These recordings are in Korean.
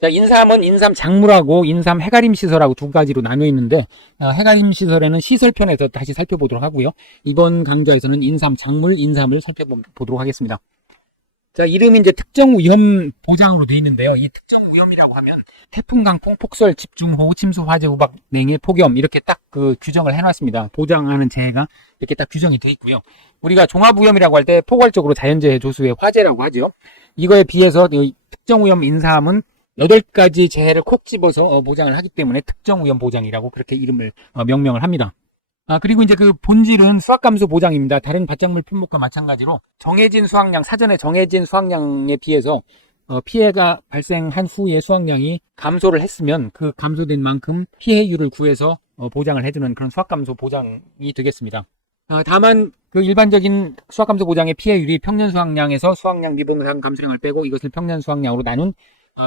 자, 인삼은 인삼 작물하고 인삼 해가림 시설하고 두 가지로 나뉘어 있는데, 해가림 시설에는 시설편에서 다시 살펴보도록 하고요. 이번 강좌에서는 인삼 작물, 인삼을 살펴보도록 하겠습니다. 자, 이름이 이제 특정 위험 보장으로 되어 있는데요. 이 특정 위험이라고 하면 태풍, 강풍, 폭설, 집중호우, 침수, 화재, 우박, 냉해, 폭염 이렇게 딱 그 규정을 해놨습니다. 보장하는 재해가 이렇게 딱 규정이 되어 있고요. 우리가 종합위험이라고 할 때 포괄적으로 자연재해 조수의 화재라고 하죠. 이거에 비해서 특정 위험 인삼은 8가지 재해를 콕 집어서 보장을 하기 때문에 특정 위험 보장이라고 그렇게 이름을 명명을 합니다. 그리고 이제 그 본질은 수확감소 보장입니다. 다른 밭작물 품목과 마찬가지로 정해진 수확량, 사전에 정해진 수확량에 비해서 피해가 발생한 후에 수확량이 감소를 했으면 그 감소된 만큼 피해율을 구해서 보장을 해주는 그런 수확감소 보장이 되겠습니다. 다만 그 일반적인 수확감소 보장의 피해율이 평년 수확량에서 수확량 미분산 감소량을 빼고 이것을 평년 수확량으로 나눈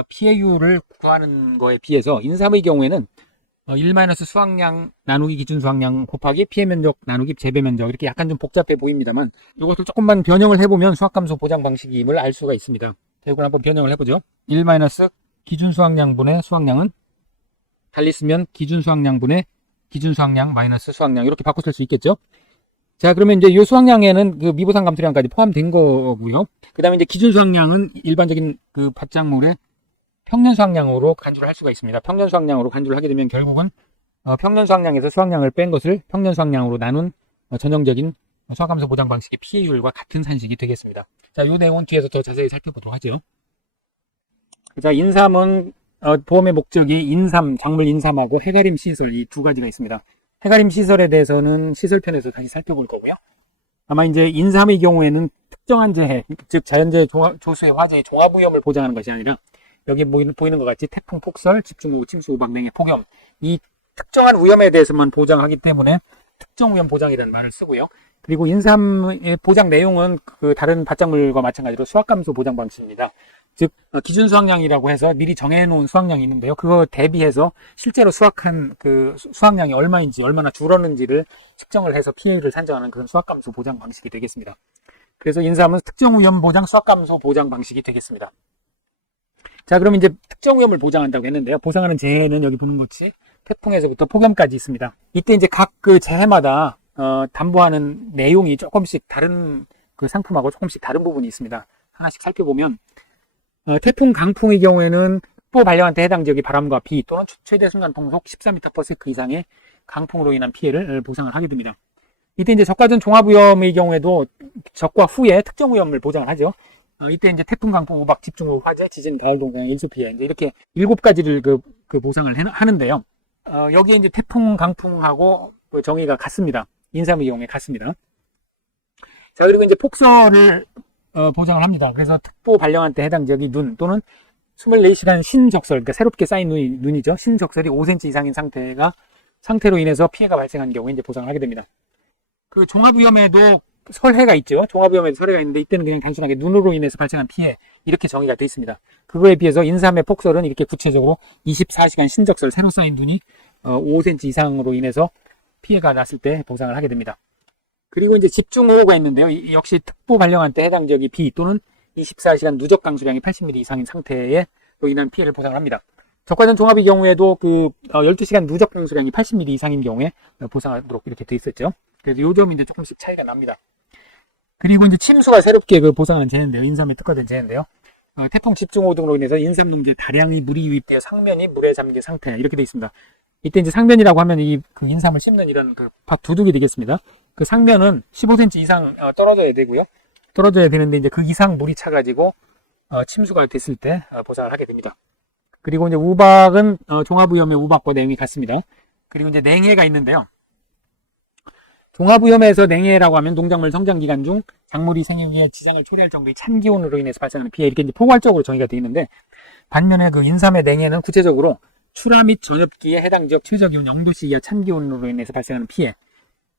피해율을 구하는 거에 비해서 인삼의 경우에는 1 수확량 나누기 기준 수확량 곱하기 피해 면적 나누기 재배 면적 이렇게 약간 좀 복잡해 보입니다만 이것을 조금만 변형을 해보면 수확감소 보장 방식임을 알 수가 있습니다. 이걸 한번 변형을 해보죠. 1 기준 수확량분의 수확량은 달리 쓰면 기준 수확량분의 기준 수확량 마이너스 수확량 이렇게 바꿔 쓸 수 있겠죠. 자, 그러면 이제 이 수확량에는 그 미보상 감소량까지 포함된 거고요. 그 다음에 이제 기준 수확량은 일반적인 그 밭작물의 평년 수확량으로 간주를 할 수가 있습니다. 평년 수확량으로 간주를 하게 되면 결국은 평년 수확량에서 수확량을 뺀 것을 평년 수확량으로 나눈 전형적인 수확감소 보장 방식의 피해율과 같은 산식이 되겠습니다. 자, 이 내용은 뒤에서 더 자세히 살펴보도록 하죠. 자, 인삼은 보험의 목적이 인삼, 작물 인삼하고 해가림 시설 이 두 가지가 있습니다. 해가림 시설에 대해서는 시설편에서 다시 살펴볼 거고요. 아마 이제 인삼의 경우에는 특정한 재해, 즉 자연재해 조수의 화재의 종합위험을 보장하는 것이 아니라 여기 보이는 것 같이 태풍, 폭설, 집중호우, 침수, 우박, 냉해, 폭염 이 특정한 위험에 대해서만 보장하기 때문에 특정 위험 보장이라는 말을 쓰고요. 그리고 인삼의 보장 내용은 그 다른 밭작물과 마찬가지로 수확감소 보장 방식입니다. 즉 기준 수확량이라고 해서 미리 정해놓은 수확량이 있는데요. 그거 대비해서 실제로 수확한 그 수확량이 얼마인지 얼마나 줄었는지를 측정을 해서 피해를 산정하는 그런 수확감소 보장 방식이 되겠습니다. 그래서 인삼은 특정 위험 보장 수확감소 보장 방식이 되겠습니다. 자, 그럼 이제 특정 위험을 보장한다고 했는데요. 보상하는 재해는 여기 보는 것이 태풍에서부터 폭염까지 있습니다. 이때 이제 각 그 재해마다 담보하는 내용이 조금씩 다른 그 상품하고 조금씩 다른 부분이 있습니다. 하나씩 살펴보면 태풍, 강풍의 경우에는 특보 발령한 때 해당 지역의 바람과 비 또는 최대 순간 풍속 14m/s 이상의 강풍으로 인한 피해를 보상을 하게 됩니다. 이때 이제 적과전 종합위험의 경우에도 적과 후에 특정 위험을 보장을 하죠. 이때 이제 태풍, 강풍, 우박, 집중호우, 화재, 지진, 가을 동강, 일수 피해 이제 이렇게 7가지를 그 보상을 하는데요. 여기에 이제 태풍, 강풍하고 그 정의가 같습니다. 인삼의 경우에 같습니다. 자, 그리고 이제 폭설을 보장을 합니다. 그래서 특보 발령한 때 해당 지역이 눈 또는 24시간 신적설, 그러니까 새롭게 쌓인 눈이죠. 신적설이 5cm 이상인 상태로 인해서 피해가 발생한 경우에 이제 보상을 하게 됩니다. 그 종합위험에도 설해가 있죠. 종합위험에도 설해가 있는데 이때는 그냥 단순하게 눈으로 인해서 발생한 피해 이렇게 정의가 되어 있습니다. 그거에 비해서 인삼의 폭설은 이렇게 구체적으로 24시간 신적설 새로 쌓인 눈이 5cm 이상으로 인해서 피해가 났을 때 보상을 하게 됩니다. 그리고 이제 집중호우가 있는데요. 역시 특보 발령한 때 해당 지역이 비 또는 24시간 누적 강수량이 80mm 이상인 상태에 로 인한 피해를 보상을 합니다. 적과전 종합의 경우에도 그 12시간 누적 강수량이 80mm 이상인 경우에 보상하도록 이렇게 되어 있었죠. 그래서 요 점이 이제 조금씩 차이가 납니다. 그리고 이제 침수가 새롭게 그 보상하는 재해인데요. 인삼에 특화된 재해인데요. 태풍, 집중호우 등으로 인해서 인삼 농지에 다량의 물이 유입되어 상면이 물에 잠긴 상태 이렇게 되어 있습니다. 이때 이제 상면이라고 하면 그 인삼을 심는 이런 그 밭 두둑이 되겠습니다. 그 상면은 15cm 이상 떨어져야 되고요. 떨어져야 되는데 이제 그 이상 물이 차가지고 침수가 됐을 때 보상을 하게 됩니다. 그리고 이제 우박은 종합위험의 우박과 내용이 같습니다. 그리고 이제 냉해가 있는데요. 종합위험에서 냉해라고 하면 농작물 성장 기간 중 작물이 생육에 지장을 초래할 정도의 찬 기온으로 인해서 발생하는 피해 이렇게 이제 포괄적으로 정의가 되어 있는데 반면에 그 인삼의 냉해는 구체적으로 출하 및 전엽기에 해당 지역 최저기온 0도씨 이하 찬 기온으로 인해서 발생하는 피해.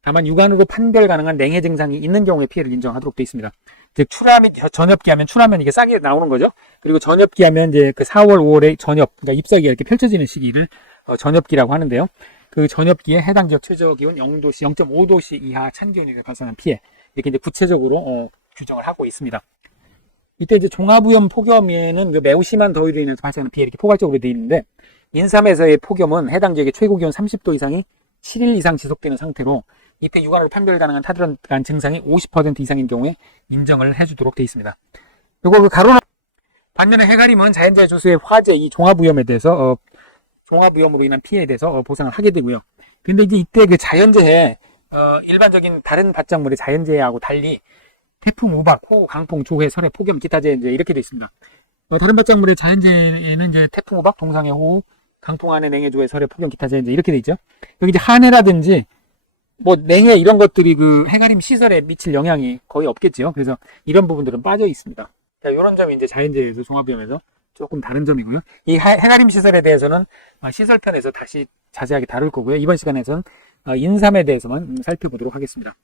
다만 육안으로 판별 가능한 냉해 증상이 있는 경우에 피해를 인정하도록 되어 있습니다. 즉 출하 및 전엽기 하면 출하면 이게 싹이 나오는 거죠. 그리고 전엽기 하면 이제 그 4월, 5월에 전엽, 그러니까 잎사귀가 이렇게 펼쳐지는 시기를 전엽기라고 하는데요. 그 전엽기에 해당 지역 최저기온 0도씨, 0.5도씨 이하 찬 기온이 발생한 피해 이렇게 이제 구체적으로 규정을 하고 있습니다. 이때 이제 종합오염 폭염에는 그 매우 심한 더위로 인해서 발생하는 피해 이렇게 포괄적으로 되어 있는데, 인삼에서의 폭염은 해당 지역의 최고 기온 30도 이상이 7일 이상 지속되는 상태로 이때 육안으로 판별 가능한 타들어간 증상이 50% 이상인 경우에 인정을 해주도록 되어 있습니다. 그리고 그 가로나 반면에 해가림은 자연재해 조수의 화재 이 종합오염에 대해서 종합오염으로 인한 피해에 대해서 보상을 하게 되고요. 근데 이제 이때 그 자연재해 일반적인 다른 밭작물의 자연재해하고 달리 태풍, 우박, 호우, 강풍, 조해, 설해, 폭염, 기타 재해 이제 이렇게 되어 있습니다. 다른 밭작물의 자연재해는 이제 태풍, 우박, 동상해, 호우, 강풍, 한해, 냉해, 조해, 설해, 폭염, 기타 재해 이제 이렇게 되어 있죠. 여기 이제 한해라든지 뭐 냉해 이런 것들이 그 해가림 시설에 미칠 영향이 거의 없겠죠. 그래서 이런 부분들은 빠져 있습니다. 자, 이런 점이 이제 자연재해에서 종합오염에서 조금 다른 점이고요. 이 해가림 시설에 대해서는 시설편에서 다시 자세하게 다룰 거고요. 이번 시간에서는 인삼에 대해서만 살펴보도록 하겠습니다.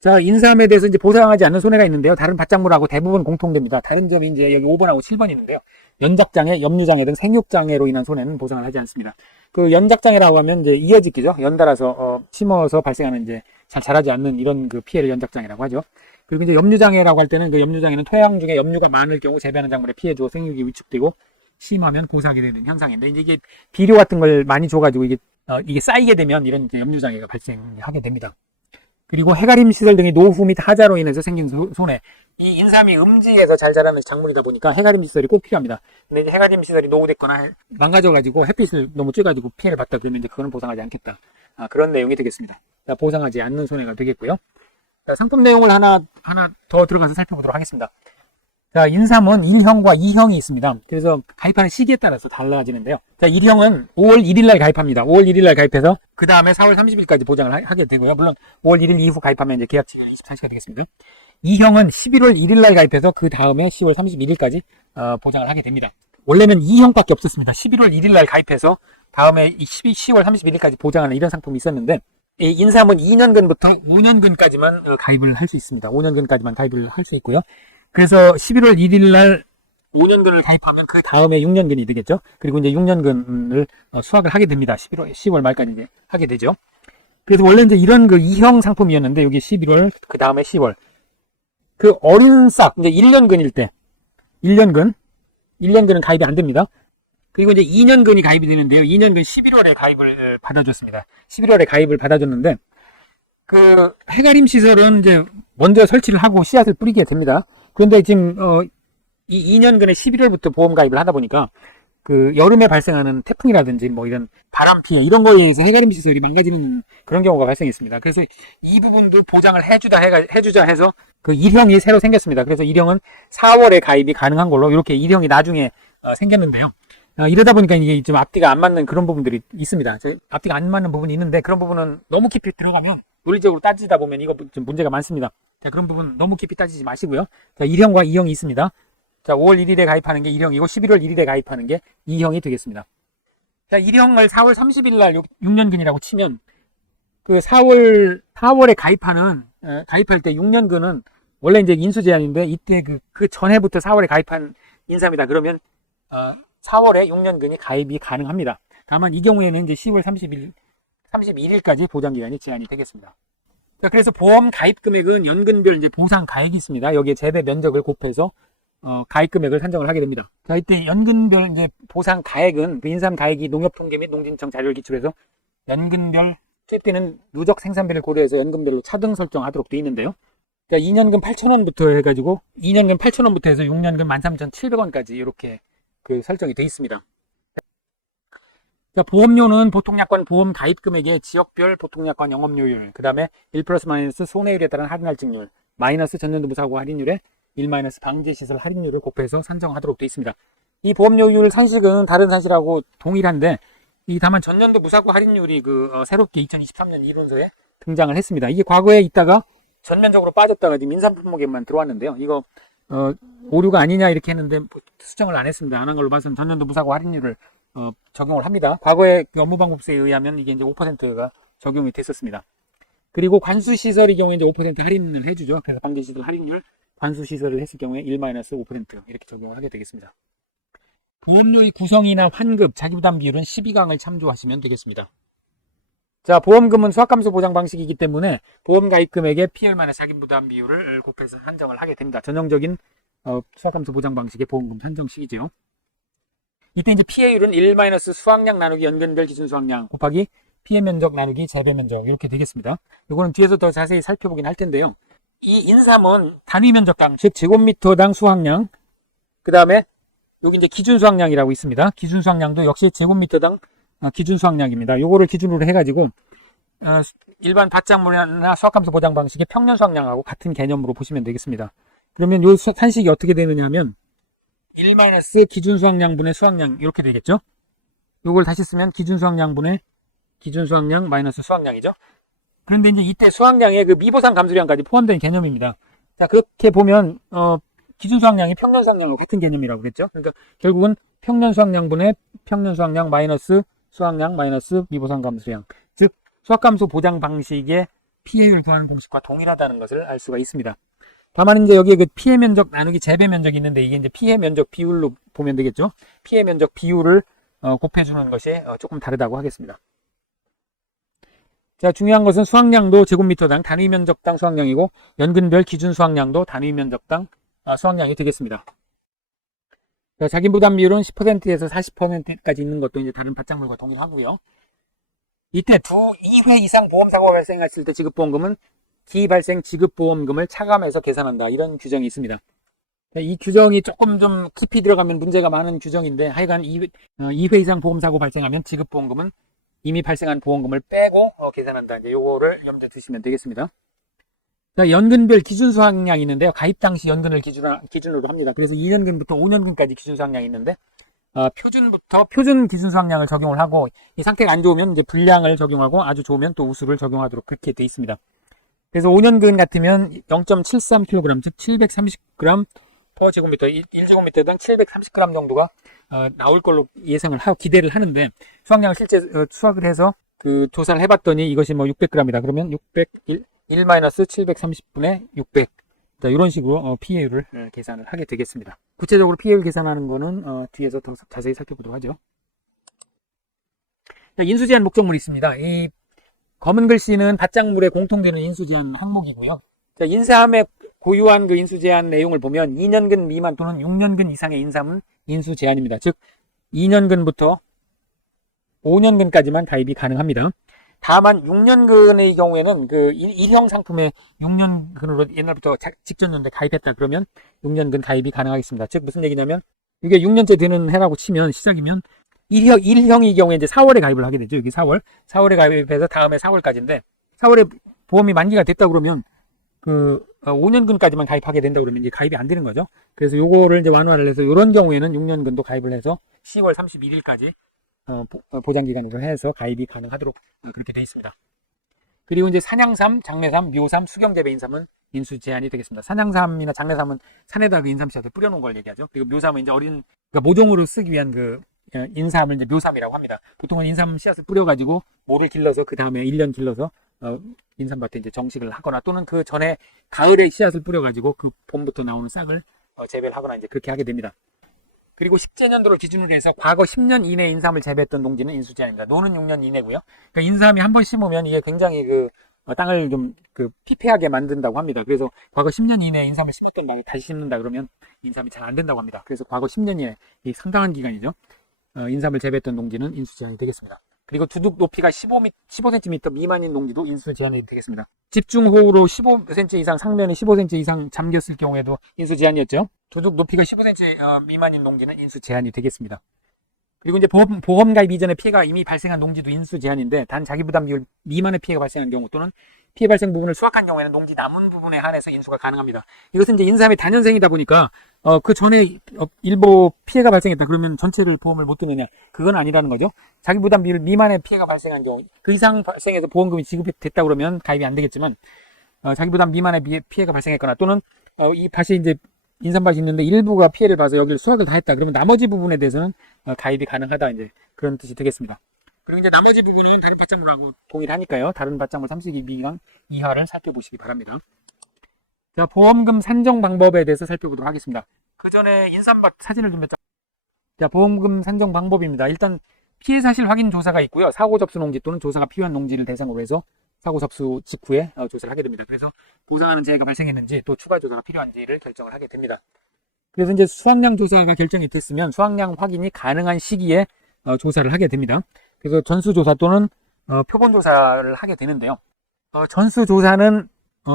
자, 인삼에 대해서 이제 보상하지 않는 손해가 있는데요. 다른 밭작물하고 대부분 공통됩니다. 다른 점이 이제 여기 5번하고 7번이 있는데요. 연작장애, 염류장애 등 생육장애로 인한 손해는 보상을 하지 않습니다. 그 연작장애라고 하면 이제 이어짓기죠. 연달아서 심어서 발생하는 이제 잘 자라지 않는 이런 그 피해를 연작장애라고 하죠. 그리고 이제 염류장애라고 할 때는 그 염류장애는 토양 중에 염류가 많을 경우 재배하는 작물에 피해 주어 생육이 위축되고 심하면 고사하게 되는 현상인데, 이제 이게 비료 같은 걸 많이 줘가지고 이게 쌓이게 되면 이런 이제 염류장애가 발생하게 됩니다. 그리고 해가림 시설 등의 노후 및 하자로 인해서 생긴 손해. 이 인삼이 음지에서 잘 자라는 작물이다 보니까 해가림 시설이 꼭 필요합니다. 근데 이제 해가림 시설이 노후됐거나 망가져가지고 햇빛을 너무 쬐가지고 피해를 봤다 그러면 이제 그거는 보상하지 않겠다. 그런 내용이 되겠습니다. 자, 보상하지 않는 손해가 되겠고요. 자, 상품 내용을 하나 더 들어가서 살펴보도록 하겠습니다. 자, 인삼은 1형과 2형이 있습니다. 그래서 가입하는 시기에 따라서 달라지는데요. 자, 1형은 5월 1일날 가입합니다. 5월 1일날 가입해서 그 다음에 4월 30일까지 보장을 하게 되고요. 물론 5월 1일 이후 가입하면 이제 계약 기간이 24시간 되겠습니다. 2형은 11월 1일날 가입해서 그 다음에 10월 31일까지 보장을 하게 됩니다. 원래는 2형밖에 없었습니다. 11월 1일날 가입해서 다음에 10월 31일까지 보장하는 이런 상품이 있었는데, 이 인삼은 2년근부터 5년근까지만 가입을 할 수 있습니다. 5년근까지만 가입을 할 수 있고요. 그래서 11월 1일 날 5년근을 가입하면 그 다음에 6년근이 되겠죠. 그리고 이제 6년근을 수확을 하게 됩니다. 10월 말까지 이제 하게 되죠. 그래서 원래 이제 이런 그 2형 상품이었는데, 여기 11월, 그 다음에 10월. 그 어린 싹, 이제 1년근일 때, 1년근은 가입이 안 됩니다. 그리고 이제 2년근이 가입이 되는데요. 2년근 11월에 가입을 받아줬습니다. 11월에 가입을 받아줬는데, 그 해가림 시설은 이제 먼저 설치를 하고 씨앗을 뿌리게 됩니다. 그런데 지금 이 2년근에 11월부터 보험 가입을 하다 보니까 그 여름에 발생하는 태풍이라든지 뭐 이런 바람 피해 이런 거에 의해서 해가림 시설이 망가지는 그런 경우가 발생했습니다. 그래서 이 부분도 보장을 해주자 해서 그 1형이 새로 생겼습니다. 그래서 1형은 4월에 가입이 가능한 걸로 이렇게 1형이 나중에 생겼는데요. 이러다 보니까 이게 좀 앞뒤가 안 맞는 그런 부분들이 있습니다. 앞뒤가 안 맞는 부분이 있는데, 그런 부분은 너무 깊이 들어가면 논리적으로 따지다 보면 이거 좀 문제가 많습니다. 자, 그런 부분 너무 깊이 따지지 마시고요. 자, 1형과 2형이 있습니다. 자, 5월 1일에 가입하는 게 1형이고 11월 1일에 가입하는 게 2형이 되겠습니다. 자, 1형을 4월 30일 날 6년근이라고 치면 그 4월에 가입할 때 6년근은 원래 이제 인수 제한인데, 이때 그 전해부터 4월에 가입한 인삼이다 그러면 4월에 6년근이 가입이 가능합니다. 다만 이 경우에는 이제 10월 31일까지 보장기간이 제한이 되겠습니다. 자, 그래서 보험 가입 금액은 연근별 이제 보상 가액이 있습니다. 여기에 재배 면적을 곱해서 가입 금액을 산정을 하게 됩니다. 자, 이때 연근별 이제 보상 가액은 그 인삼 가액이 농협통계 및 농진청 자료를 기출해서 연근별 투입되는 누적 생산비를 고려해서 연근별로 차등 설정하도록 되어 있는데요. 자, 2년근 8,000원부터 해가지고 2년근 8,000원부터 해서 6년근 13,700원까지 이렇게 그 설정이 되어 있습니다. 자, 보험료는 보통약관 보험 가입 금액의 지역별 보통약관 영업료율, 그 다음에 1+- 손해율에 따른 할인할증률, 마이너스 전년도부 사고 할인율에 1- 방제시설 할인율을 곱해서 산정하도록 되어 있습니다. 이 보험료율 산식은 다른 산식하고 동일한데, 다만 전년도 무사고 할인율이 새롭게 2023년 이론서에 등장을 했습니다. 이게 과거에 있다가 전면적으로 빠졌다가 지금 인삼 품목에만 들어왔는데요. 이거 오류가 아니냐 이렇게 했는데 수정을 안 했습니다. 안 한 걸로 봐서는 전년도 무사고 할인율을 적용을 합니다. 과거에 업무방법서에 의하면 이게 이제 5%가 적용이 됐었습니다. 그리고 관수시설의 경우에 이제 5% 할인을 해주죠. 그래서 방제시설 할인율, 관수시설을 했을 경우에 1- 5% 이렇게 적용을 하게 되겠습니다. 보험료의 구성이나 환급, 자기부담 비율은 12강을 참조하시면 되겠습니다. 자, 보험금은 수확감소 보장 방식이기 때문에 보험 가입 금액의 PR만의 자기부담 비율을 곱해서 산정을 하게 됩니다. 전형적인 수확감소 보장 방식의 보험금 산정식이죠. 이때 이제 피해율은 1 수확량 나누기 연근별 기준 수확량 곱하기 피해 면적 나누기 재배 면적 이렇게 되겠습니다. 이거는 뒤에서 더 자세히 살펴보긴 할 텐데요. 이 인삼은 단위 면적당, 즉 제곱미터당 수확량, 그 다음에 여기 이제 기준 수확량이라고 있습니다. 기준 수확량도 역시 제곱미터당 기준 수확량입니다. 요거를 기준으로 해가지고 일반 밭작물이나 수확감소 보장 방식의 평년 수확량하고 같은 개념으로 보시면 되겠습니다. 그러면 요 산식이 어떻게 되느냐 하면 1 기준 수확량분의 수확량 이렇게 되겠죠. 요걸 다시 쓰면 기준 수확량분의 기준 수확량 마이너스 수확량이죠. 그런데 이제 이때 수확량에 그 미보상 감소량까지 포함된 개념입니다. 자, 그렇게 보면 기준 수확량이 평년 수확량과 같은 개념이라고 그랬죠. 그러니까 결국은 평년 수확량분의 평년 수확량 마이너스 수확량 마이너스 미보상 감소량, 즉 수확감소 보장 방식의 피해율 구하는 공식과 동일하다는 것을 알 수가 있습니다. 다만 이제 여기에 그 피해 면적 나누기 재배 면적이 있는데 이게 이제 피해 면적 비율로 보면 되겠죠. 피해 면적 비율을 곱해주는 것이 조금 다르다고 하겠습니다. 자, 중요한 것은 수확량도 제곱미터당 단위 면적당 수확량이고 연근별 기준 수확량도 단위 면적당 수확량이 되겠습니다. 자, 자기 부담 비율은 10%에서 40%까지 있는 것도 이제 다른 밭작물과 동일하고요. 이때 2회 이상 보험사고가 발생했을 때 지급보험금은 기발생 지급보험금을 차감해서 계산한다. 이런 규정이 있습니다. 이 규정이 조금 좀 깊이 들어가면 문제가 많은 규정인데 하여간 2회 이상 보험사고 발생하면 지급보험금은 이미 발생한 보험금을 빼고 계산한다. 이제 요거를 염두에 두시면 되겠습니다. 자, 연근별 기준 수확량이 있는데요. 가입 당시 연근을 기준으로 합니다. 그래서 2년근부터 5년근까지 기준 수확량이 있는데 표준부터 표준 기준 수확량을 적용을 하고 이 상태가 안 좋으면 이제 불량을 적용하고 아주 좋으면 또 우수를 적용하도록 그렇게 돼 있습니다. 그래서 5년근 같으면 0.73kg, 즉 730g per 제곱미터, 1제곱미터당 730g 정도가 나올 걸로 예상을 하고 기대를 하는데 수확량을 실제 수확을 해서 그 조사를 해봤더니 이것이 뭐 600g이다. 그러면 1-730분의 600. 자, 이런 식으로 피해율을 계산을 하게 되겠습니다. 구체적으로 피해율 계산하는 거는 뒤에서 더 자세히 살펴보도록 하죠. 자, 인수제한 목적물이 있습니다. 이 검은 글씨는 밭작물에 공통되는 인수제한 항목이고요. 자, 인삼에 고유한 그 인수제한 내용을 보면 2년근 미만 또는 6년근 이상의 인삼은 인수제한입니다. 즉 2년근부터 5년근까지만 가입이 가능합니다. 다만 6년근의 경우에는 그 일형 상품에 6년근으로 옛날부터 직전년도에 가입했다 그러면 6년근 가입이 가능하겠습니다. 즉 무슨 얘기냐면 이게 6년째 되는 해라고 치면 시작이면 1형의 경우에 이제 4월에 가입을 하게 되죠. 여기 4월에 가입해서 다음에 4월까지인데 4월에 보험이 만기가 됐다 그러면 그 5년근까지만 가입하게 된다 그러면 이제 가입이 안 되는 거죠. 그래서 요거를 이제 완화를 해서 이런 경우에는 6년근도 가입을 해서 10월 31일까지 보장기간으로 해서 가입이 가능하도록 그렇게 되어 있습니다. 그리고 이제 산양삼, 장례삼, 묘삼, 수경재배인삼은 인수 제한이 되겠습니다. 산양삼이나 장례삼은 산에다 그 인삼씨앗을 뿌려놓은 걸 얘기하죠. 그리고 묘삼은 이제 그러니까 모종으로 쓰기 위한 그 인삼을 이제 묘삼이라고 합니다. 보통은 인삼 씨앗을 뿌려가지고 모를 길러서 그 다음에 1년 길러서 인삼밭에 이제 정식을 하거나 또는 그 전에 가을에 씨앗을 뿌려가지고 그 봄부터 나오는 싹을 재배를 하거나 이제 그렇게 하게 됩니다. 그리고 10제년도를 기준으로 해서 과거 10년 이내 인삼을 재배했던 농지는 인수 제한입니다. 노는 6년 이내고요. 그러니까 인삼이 한 번 심으면 이게 굉장히 그 땅을 좀 그 피폐하게 만든다고 합니다. 그래서 과거 10년 이내에 인삼을 심었던 땅에 다시 심는다 그러면 인삼이 잘 안 된다고 합니다. 그래서 과거 10년 이내 이 상당한 기간이죠. 인삼을 재배했던 농지는 인수 제한이 되겠습니다. 그리고 두둑 높이가 15cm 미만인 농지도 인수 제한이 되겠습니다. 집중호우로 15cm 이상 상면에 15cm 이상 잠겼을 경우에도 인수 제한이었죠. 두둑 높이가 15cm 미만인 농지는 인수 제한이 되겠습니다. 그리고 이제 보험 가입 이전에 피해가 이미 발생한 농지도 인수 제한인데 단 자기 부담 비율 미만의 피해가 발생한 경우 또는 피해 발생 부분을 수확한 경우에는 농지 남은 부분에 한해서 인수가 가능합니다. 이것은 이제 인삼이 단연생이다 보니까 그 전에 일부 피해가 발생했다 그러면 전체를 보험을 못 드느냐, 그건 아니라는 거죠. 자기 부담 비율 미만의 피해가 발생한 경우 그 이상 발생해서 보험금이 지급됐다 그러면 가입이 안 되겠지만 자기 부담 미만의 피해가 발생했거나 또는 이 밭이 이제 인삼밭이 있는데 일부가 피해를 봐서 여기를 수확을 다 했다 그러면 나머지 부분에 대해서는 가입이 가능하다, 이제 그런 뜻이 되겠습니다. 그리고 이제 나머지 부분은 다른 밭작물하고 동일하니까요. 다른 밭작물 32기간 이하를 살펴보시기 바랍니다. 자, 보험금 산정 방법에 대해서 살펴보도록 하겠습니다. 그 전에 인삼밭 사진을 좀 몇 장. 자, 보험금 산정 방법입니다. 일단 피해 사실 확인 조사가 있고요. 사고 접수 농지 또는 조사가 필요한 농지를 대상으로 해서 사고 접수 직후에 조사를 하게 됩니다. 그래서 보상하는 재해가 발생했는지 또 추가 조사가 필요한지를 결정을 하게 됩니다. 그래서 이제 수확량 조사가 결정이 됐으면 수확량 확인이 가능한 시기에 조사를 하게 됩니다. 그래서 전수조사 또는 표본조사를 하게 되는데요. 전수조사는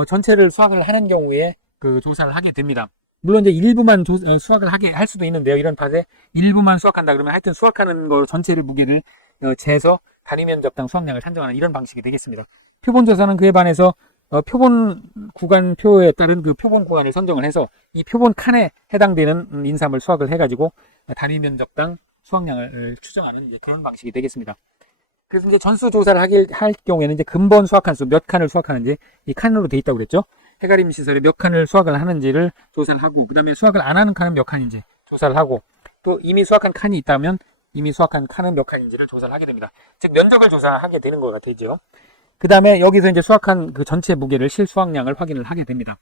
전체를 수확을 하는 경우에 그 조사를 하게 됩니다. 물론 이제 일부만 수확을 하게 할 수도 있는데요. 이런 밭에 일부만 수확한다 그러면 하여튼 수확하는 거 전체를 무게를 재서 단위 면적당 수확량을 산정하는 이런 방식이 되겠습니다. 표본조사는 그에 반해서 표본 구간표에 따른 그 표본 구간을 선정을 해서 이 표본 칸에 해당되는 인삼을 수확을 해가지고 단위 면적당 수확량을 추정하는 이제 그런 방식이 되겠습니다. 그래서 이제 전수조사를 할 경우에는 이제 근본 수확한 수 몇 칸을 수확하는지 이 칸으로 돼 있다고 그랬죠. 해가림 시설에 몇 칸을 수확을 하는지를 조사를 하고, 그 다음에 수확을 안 하는 칸은 몇 칸인지 조사를 하고, 또 이미 수확한 칸이 있다면 이미 수확한 칸은 몇 칸인지를 조사를 하게 됩니다. 즉 면적을 조사하게 되는 거가 되죠. 그 다음에 여기서 이제 수확한 그 전체 무게를 실수확량을 확인을 하게 됩니다.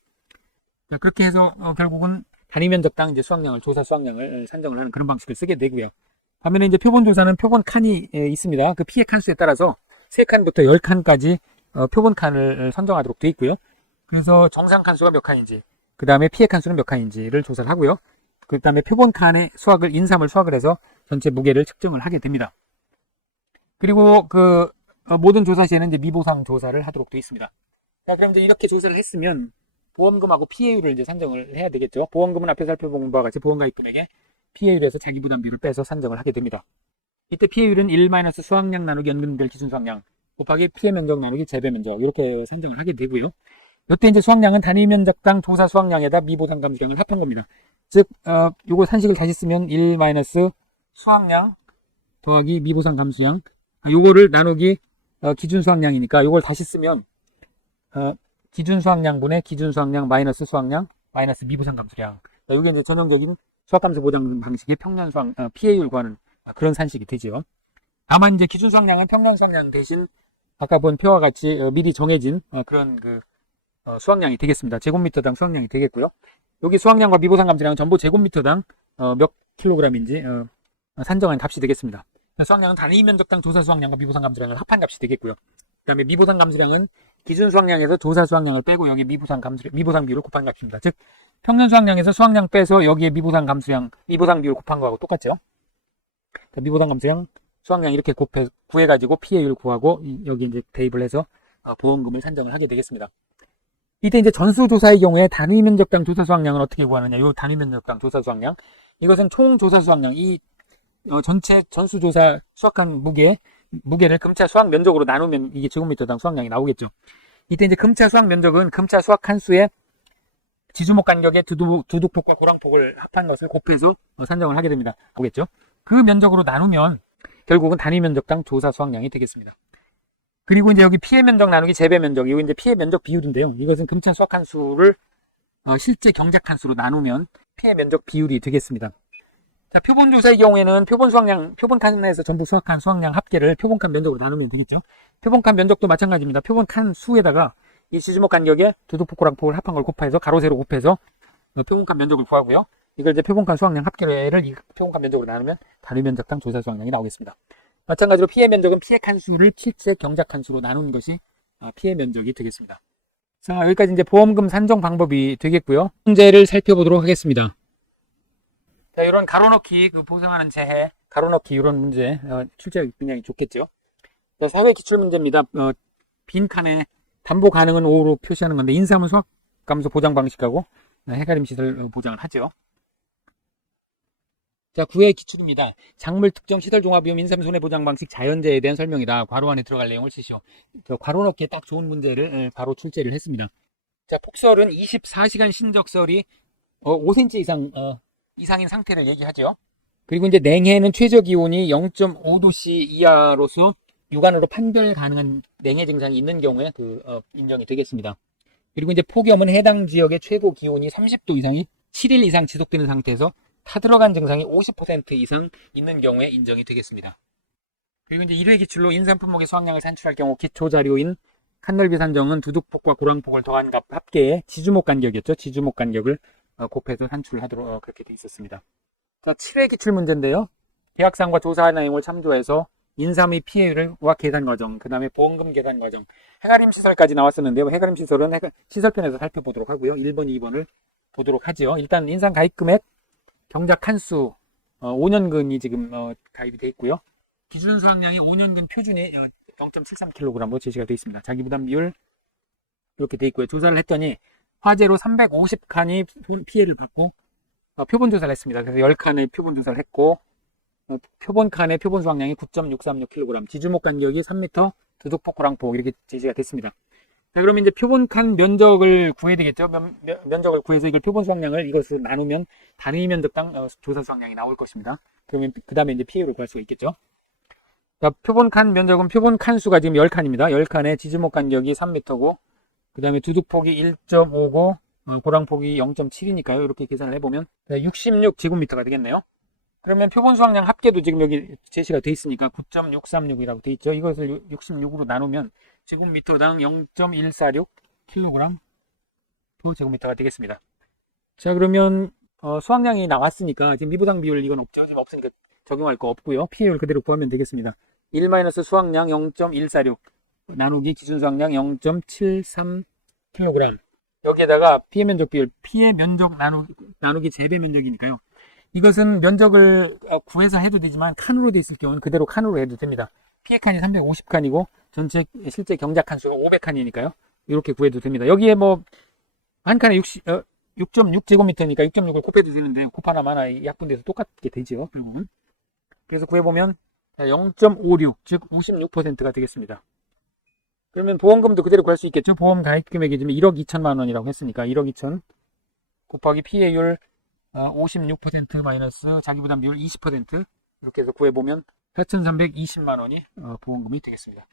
자, 그렇게 해서 결국은 단위 면적당 이제 수확량을 조사 수확량을 산정을 하는 그런 방식을 쓰게 되고요. 반면에 이제 표본 조사는 표본 칸이 있습니다. 그 피해 칸수에 따라서 3칸부터 10칸까지 표본 칸을 선정하도록 되어 있고요. 그래서 정상 칸수가 몇 칸인지, 그 다음에 피해 칸수는 몇 칸인지를 조사를 하고요. 그 다음에 표본 칸에 인삼을 수확을 해서 전체 무게를 측정을 하게 됩니다. 그리고 그 모든 조사 시에는 이제 미보상 조사를 하도록 되어 있습니다. 자, 그럼 이제 이렇게 조사를 했으면 보험금하고 피해율을 이제 산정을 해야 되겠죠. 보험금은 앞에 살펴본 바와 같이 보험가입 금액에 피해율에서 자기부담비를 빼서 산정을 하게 됩니다. 이때 피해율은 1- 수확량 나누기 연금별 기준 수확량 곱하기 피해 면적 나누기 재배 면적 이렇게 산정을 하게 되고요. 이때 이제 수확량은 단위 면적당 조사 수확량에다 미보상 감수량을 합한 겁니다. 즉, 요거 산식을 다시 쓰면 1- 수확량 더하기 미보상 감수량 요거를 나누기 기준 수확량이니까 요걸 다시 쓰면 기준 수확량분의 기준 수확량 마이너스 수확량 마이너스 미보상 감수량. 이게 이제 전형적인 수확감소 보장 방식의 평년 수확 피해율 구하는 그런 산식이 되죠. 다만 이제 기준 수확량은 평년 수확량 대신 아까 본 표와 같이 미리 정해진 그런 그 수확량이 되겠습니다. 제곱미터당 수확량이 되겠고요. 여기 수확량과 미보상 감수량은 전부 제곱미터당 몇 킬로그램인지 산정한 값이 되겠습니다. 수확량은 단위 면적당 조사 수확량과 미보상 감수량을 합한 값이 되겠고요. 그 다음에 미보상 감수량은 기준 수확량에서 조사 수확량을 빼고 여기 미보상 비율을 곱한 값입니다. 즉 평년 수확량에서 수확량 빼서 여기에 미보상 비율을 곱한 거하고 똑같죠. 미보상 감수량, 수확량 이렇게 구해가지고 피해율 구하고 여기 이제 대입을 해서 보험금을 산정을 하게 되겠습니다. 이때 이제 전수조사의 경우에 단위 면적당 조사 수확량은 어떻게 구하느냐? 이 단위 면적당 조사 수확량, 이것은 총 조사 수확량, 이 전체 전수조사 수확한 무게를 금차 수확 면적으로 나누면 이게 제곱미터당 수확량이 나오겠죠. 이때 이제 금차 수확 면적은 금차 수확 칸수의 지주목 간격의 두둑폭과 고랑폭을 합한 것을 곱해서 산정을 하게 됩니다. 보겠죠? 그 면적으로 나누면 결국은 단위 면적당 조사 수확량이 되겠습니다. 그리고 이제 여기 피해 면적 나누기 재배 면적, 이거 이제 피해 면적 비율인데요. 이것은 금차 수확 칸수를 실제 경작 칸수로 나누면 피해 면적 비율이 되겠습니다. 자, 표본 조사의 경우에는 표본 칸에서 전부 수확한 수확량 합계를 표본 칸 면적으로 나누면 되겠죠. 표본 칸 면적도 마찬가지입니다. 표본 칸 수에다가 이 지주목 간격에 두둑폭 고랑폭을 합한 걸 곱해서 가로 세로 곱해서 표본 칸 면적을 구하고요. 이걸 이제 표본 칸 수확량 합계를 이 표본 칸 면적으로 나누면 단위 면적당 조사 수확량이 나오겠습니다. 마찬가지로 피해 면적은 피해 칸수를 실제 경작 칸수로 나눈 것이 피해 면적이 되겠습니다. 자, 여기까지 이제 보험금 산정 방법이 되겠고요. 문제를 살펴보도록 하겠습니다. 자, 이런 가로넣기 보상하는 재해 가로넣기 이런 문제 출제가 굉장히 좋겠죠. 자, 사회 기출 문제입니다. 빈 칸에 담보 가능은 5로 표시하는 건데 인삼은 수확 감소 보장 방식하고 해가림 시설 보장을 하죠. 자, 9회 기출입니다. 작물 특정 시설 종합위험 인삼 손해 보장 방식 자연재해에 대한 설명이다. 괄호 안에 들어갈 내용을 쓰시오. 괄호 넣기에 딱 좋은 문제를 바로 출제를 했습니다. 자, 폭설은 24시간 신적설이 5cm 이상인 상태를 얘기하죠. 그리고 이제 냉해는 최저 기온이 0.5도씨 이하로서 육안으로 판별 가능한 냉해 증상이 있는 경우에 인정이 되겠습니다. 그리고 이제 폭염은 해당 지역의 최고 기온이 30도 이상이 7일 이상 지속되는 상태에서 타들어간 증상이 50% 이상 있는 경우에 인정이 되겠습니다. 그리고 이제 1회 기출로 인삼 품목의 수확량을 산출할 경우 기초 자료인 칸넓이 산정은 두둑폭과 고랑폭을 더한 값 합계의 지주목 간격이었죠. 지주목 간격을 곱해서 산출하도록 그렇게 되어 있었습니다. 자, 7회 기출 문제인데요. 계약상과 조사 내용을 참조해서 인삼의 피해율과 계산 과정, 그 다음에 보험금 계산 과정, 해가림 시설까지 나왔었는데요. 해가림 시설은 시설편에서 살펴보도록 하고요. 1번, 2번을 보도록 하죠. 일단 인삼 가입 금액 경작 칸수 5년근이 지금 가입이 되어 있고요. 기준 수확량이 5년근 표준이 0.73kg으로 제시가 되어 있습니다. 자기 부담 비율 이렇게 되어 있고요. 조사를 했더니 화재로 350칸이 피해를 받고 표본 조사를 했습니다. 그래서 10칸의 표본 조사를 했고 표본 칸의 표본 수확량이 9.636kg, 지주목 간격이 3m, 두둑폭 고랑폭 이렇게 제시가 됐습니다. 자, 그러면 이제 표본 칸 면적을 구해야 되겠죠. 면적을 구해서 이걸 표본 수확량을 이것을 나누면 단위 면적당 조사 수확량이 나올 것입니다. 그러면 그 다음에 이제 피해를 구할 수가 있겠죠. 자, 표본 칸 면적은 표본 칸 수가 지금 10칸입니다. 10칸에 지주목 간격이 3m고 그 다음에 두둑폭이 1.5고 고랑폭이 0.7이니까요. 이렇게 계산을 해보면 66제곱미터가 되겠네요. 그러면 표본 수확량 합계도 지금 여기 제시가 돼 있으니까 9.636이라고 돼 있죠. 이것을 66으로 나누면 제곱미터당 0.146kg per 제곱미터가 되겠습니다. 자, 그러면 수확량이 나왔으니까 지금 미부담 비율 이건 없죠. 지금 없으니까 적용할 거 없고요. 피해율 그대로 구하면 되겠습니다. 1- 수확량 0.146 나누기 기준 수확량 0.73kg. 여기에다가 피해 면적 비율, 피해 면적 나누기 재배 면적이니까요. 이것은 면적을 구해서 해도 되지만 칸으로 돼 있을 경우는 그대로 칸으로 해도 됩니다. 피해 칸이 350칸이고 전체 실제 경작 칸수가 500칸이니까요. 이렇게 구해도 됩니다. 여기에 뭐 한 칸에 6.6제곱미터니까 6.6을 곱해도 되는데 곱하나 마나 약분돼서 똑같게 되죠. 결국은. 그래서 구해보면 0.56, 즉 56%가 되겠습니다. 그러면 보험금도 그대로 구할 수 있겠죠. 보험 가입 금액이 지금 1억 2천만 원이라고 했으니까 1억 2천 곱하기 피해율 56% 마이너스 자기부담 비율 20% 이렇게 해서 구해보면 4,320만 원이 보험금이 되겠습니다.